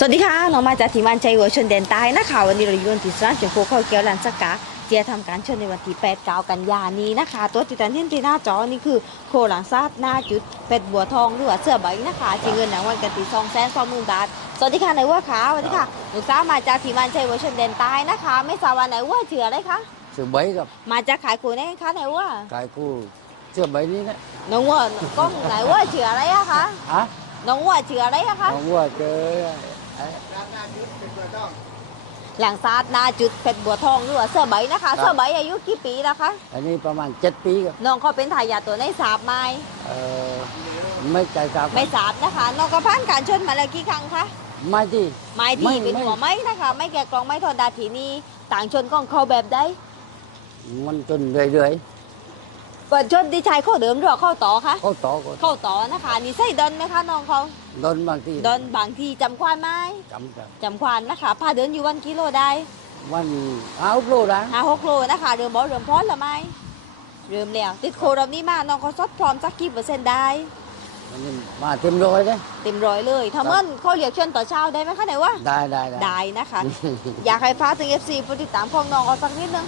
สวัสดีค่ะน้องมาจากทีมงานใจหัวชนแดนใต้นะคะวันนี้เราอยู่ที่สนามเชียงโคข้าวเกียวลานสกาเจียทำการชนในวันที่8 9กันยานี้นะคะ ตัวติดตามที่ที่หน้าจอนี่คือโคหลังซาดหน้าจุดเป็ดบัวทองหรือว่าเสื้อใบนะคะจีเงินรางวัลกันตีสองแสนสองหมื่นบาทสวัสดีค่ะนายว่าขาสวัสดีค่ะลูกสาวมาจากทีมงานใจหัวชนแดนใต้นะคะ ไม่ทราบว่านายว่าเชื่ออะไรคะเสื้อใบกับมาจากขายกูนี่คะนายว่ากายกูเสื้อใบนี้นะน้องว่าก็นายว่าเชื่ออะไรอะคะฮะน้องว่าเชื่ออะไรอะคะน้องว่าเจอไอ้ หลังซาดหน้าจุดเป็ดบัวทองหรือว่าเสื้อใบนะคะเสื้อใบอายุกี่ปีแล้วคะอันนี้ประมาณเจ็ดปีกับน้องเขาเป็นทายาทตัวในสาบไหมเออไม่ใจกลับไม่สาบนะคะน้องก็ผ่านการชนมาแล้วกี่ครั้งคะไม่ที่ไม้ไม่ที่เป็นไม่หัวไม้นะคะ ไม่แก่กลองไม้ทอดดาทีนี่ต่างชนของเขาแบบได้มันจนเรื่อย เปิดชนดีชายเข้าเดิมหรือว่าเข้าต่อคะๆเขาต่อก็เข้าต่อนะคะนี่ใส่ดอนไหมคะน้องเขาโดนบางทีดอนบางทีจำควานไหมจำกันจำควานนะคะพาเดินอยู่วันกิโลได้วันเอาโลนะห้าหกโลนะคะเริ่มบอกเริ่มพร้อมแล้วไหมเริ่มแล้วติดโครอบนี้มาน้องเขาซดพร้อมสักกี่เปอร์เซ็นต์ได้มันนี่มาเต็มร้อยเลยเต็มร้อยเลยถ้าเมื่อเขาเรียกชนต่อเช้าได้ไหมคะไหนว่าได้ได้ได้ได้นะคะ อยากให้ฟ้าถึง FC ผู้ติดตามของน้องเอาสักนิดนึง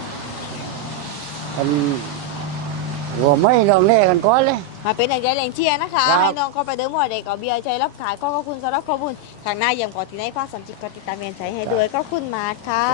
มันหัวไม่ลองแน่กันก้อนเลย มาเป็นอย่างใจแรงเชียร์นะคะ ครับ ให้น้องเขาไปเดิมหัวเด็กเอาเบียร์ใจรับขายก็ขอบคุณสำหรับข้อมูลทางหน้ายังก่อนที่ในภาคสามจิตกติดตามเมียนใจให้ด้วยขอบคุณมากค่ะ